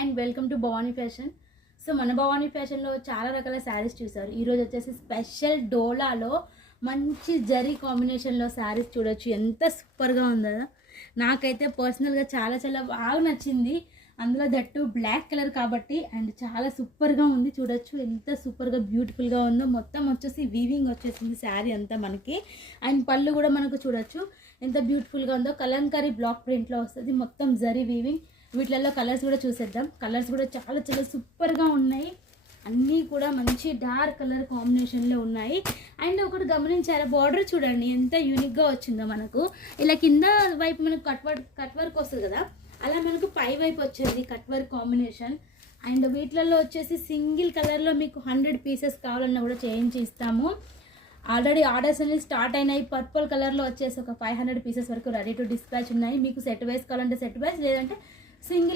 And welcome to Bhavani fashion. So మన భవానీ ఫ్యాషన్లో చాలా రకాల శారీస్ చూసారు. ఈరోజు వచ్చేసి స్పెషల్ డోలాలో మంచి జరీ కాంబినేషన్లో శారీస్ చూడొచ్చు. ఎంత సూపర్గా ఉందో నాకైతే పర్సనల్గా చాలా చాలా బాగా నచ్చింది. అందులో దట్టు బ్లాక్ కలర్ కాబట్టి అండ్ చాలా సూపర్గా ఉంది. చూడొచ్చు ఎంత సూపర్గా బ్యూటిఫుల్గా ఉందో. మొత్తం వచ్చేసి వీవింగ్ వచ్చేసింది శారీ అంతా మనకి. అండ్ పళ్ళు కూడా మనకు చూడొచ్చు ఎంత బ్యూటిఫుల్గా ఉందో. కలంకారీ బ్లాక్ ప్రింట్లో వస్తుంది, మొత్తం జరీ వీవింగ్. వీటిలలో కలర్స్ కూడా చూసేద్దాం. కలర్స్ కూడా చాలా చాలా సూపర్గా ఉన్నాయి. అన్నీ కూడా మంచి డార్క్ కలర్ కాంబినేషన్లో ఉన్నాయి. అండ్ ఒకటి గమనించారా, బార్డర్ చూడండి ఎంత యూనిక్గా వచ్చిందో. మనకు ఇలా కింద వైపు మనకు కట్ వర్క్ వస్తుంది కదా, అలా మనకు పై వైపు వచ్చేది కట్ వర్క్ కాంబినేషన్. అండ్ వీటిలలో వచ్చేసి సింగిల్ కలర్లో మీకు 100 పీసెస్ కావాలన్నా కూడా చేయించి ఇస్తాము. ఆల్రెడీ ఆర్డర్స్ అనేవి స్టార్ట్ అయినాయి. పర్పుల్ కలర్లో వచ్చేసి ఒక 500 పీసెస్ వరకు రెడీ టు డిస్పాచ్ ఉన్నాయి. మీకు సెట్ వైస్ కావాలంటే సెట్ వైస్, లేదంటే సింగిల్